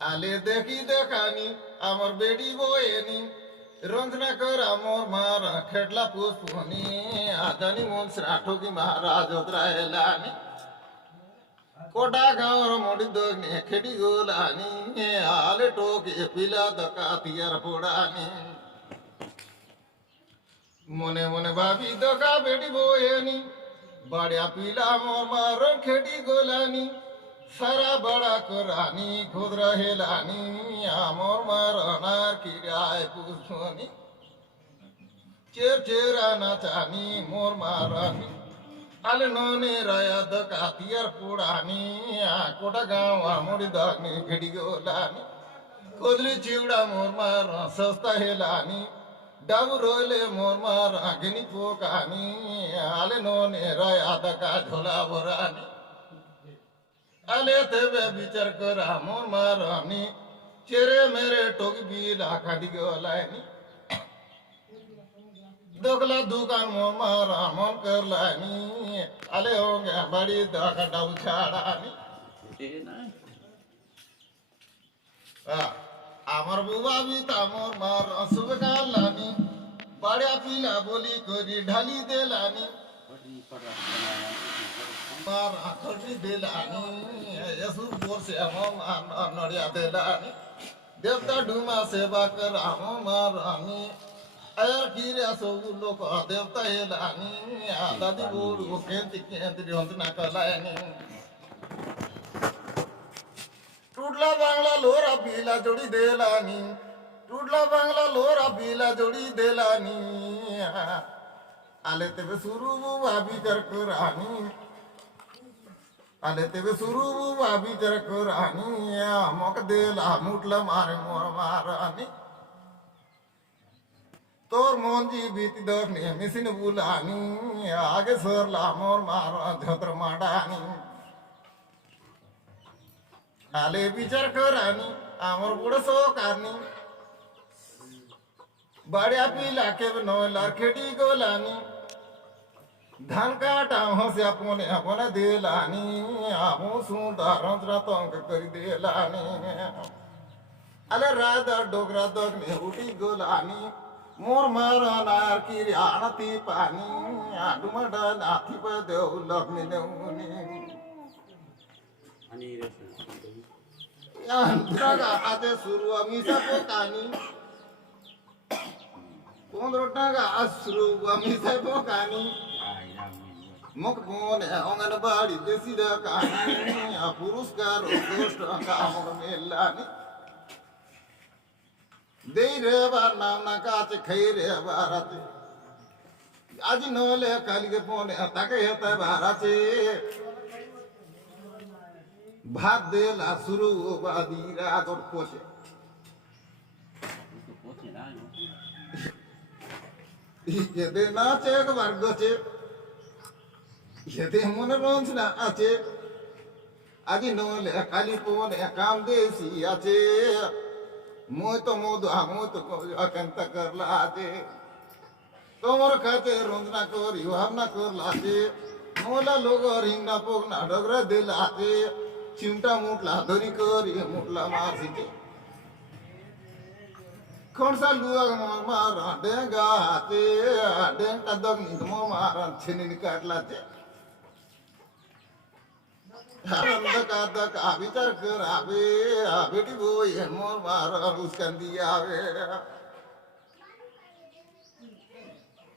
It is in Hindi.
আলে দেখি দেখানি আমার বেডি বয়েনি রঞ্জনা কর আমার মার খেটলা পুষ্পনি আদানি মন শ্রাঠো কি মহারাজ ওদ্রায়লানি কোটা গাঁর মডি দগ্নে খেটি গোলানি আলে টোকে পিলা দকা তিয়ার পোড়ানি মনে মনে ভাবি দকা বেডি বয়েনি বাড়িয়া পিলা মোর মার খেটি গোলানি সারা বড়া করানি খুদরা হেলানি আমর মারনার কিরায় পুষ্পনি চের চেরা নাচানি মোর মারানি আলে ননে রায়া দকা তিয়ার পোড়ানি কোটা গাঁও আমরি দাগনি খেটি গোলানি কোদলি চিউড়া মোর মার সস্তা হেলানি ডাবু রইলে মোর মার আগেনি পোকানি আলে ননে রায়া দকা ঝোলা ভরানি আলে তেবে বিচার করা মোর মারানি চেরে মেরে টকবি লাখাটি গলায়নি দোকলা দুকান মোর মারা মন করলানি আলে হোগে বাড়ি দেখা ডাবু ছাড়ানি আমার বুবা বিতা মোর মার শুভ গালানি বাড়িয়া পিলা বলি করি ঢালি দেলানি মার আখড়ি দেলানি यसु बोर से हम नड़िया देलानी देवता डुमा सेवा कर हम मारानी अयर कीरे सब लोग देवता हेलानी दादी बोरू केंति केंति होंतना कलायनी टूटला बांगला लोरा पीला जोड़ी देलानी टूटला बांगला लोरा पीला जोड़ी देलानी आले तेरे सुरू भाभी कर करानी आले तेरे सुरू भाभी कर करानी मोक देला मुटला मारे मोर मारानी तोर मोंजी बीती दरने मिसिन बुलानी आगे सरला मोर मारा झत्र माडानी आले विचार करानी आमर बुड़ सो कारनी बड़िया पीला के नौला खेटी गोलानी धान काटा हंसे अपने अपने देलानी आमो सुंदर तंग कर देलानी अले राधा डोगरा दगने उठी गोलानी मोर मारा नार की आनती पानी आडुमडा नाथी पर देव लग्न नेउनी अंतरा आते शुरू अमीसा को कानी पंद्रह टाका शुरू अमीसा को कानी मुख बोने अंगनबाड़ी देसी दा कानी पुरस्कार दोस्त का मुख मेलानी दे रे बार नाम ना काचे खई रे बाराते आज नोले काली के पोने ताके हेता बाराचे भात देला शुरू बादीरा तोड़ पोचे ये दे नाचे एक बार गोचे ये दे मन रोंच ना आचे आज नोले काली पोने काम देसी आचे मोय तो मोदो हमो तो अकंत कर लाचे तोमर खाते रोंजना करी हमना कर लाचे मोला लोग रिंगना पोगना डगरा दे लाचे चिमटा मुटला धरी करी मुटला मारसी कौन सा लुआ मारा डेंगा हाथे डेंगा दगनी तो मारा छिनी काट लाचे हरंद का दक विचार कर आवे बेटी वो ये मोर मारा उसका दिया आवे